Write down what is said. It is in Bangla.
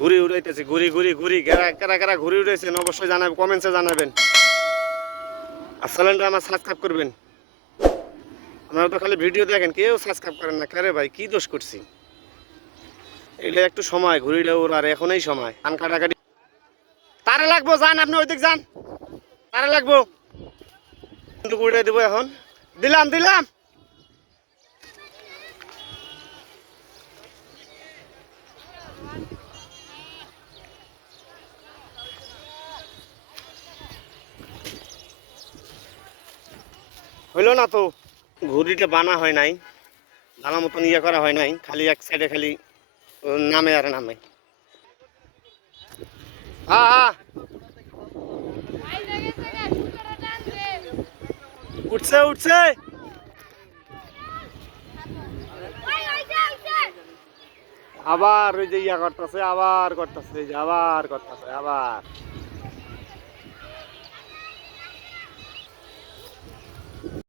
ঘুরি উড়াইতেছি, ঘুরি ঘুরি ঘুরি কারা কারা ঘুরি উড়াইছেন, অবশ্যই কমেন্টসে জানাবেন। আর চ্যানেলটা আমার সাবস্ক্রাইব করবেন। আপনারা তো খালি ভিডিও দেখেন, কেউ সাবস্ক্রাইব করেন না। কারে ভাই, কি দোষ করছি? এটা একটু সময় ঘুরিটা এখনই সময়। ধান কাটাকাটি। তারে লাগবো, যান, আপনি ওইদিক যান। তারে লাগবো। উড়ে দেবো এখন। দিলাম দিলাম। হইল না তো। ঘুড়িটা বানা হয় নাই। ভালো মতন ইয়ে করা হয় নাই। খালি এক সাইডে খালি নামে আর নামে। উঠছে উঠছে। আবার ওই যে ইয়া করতেছে আবার করতেছে আবার করতেছে আবার।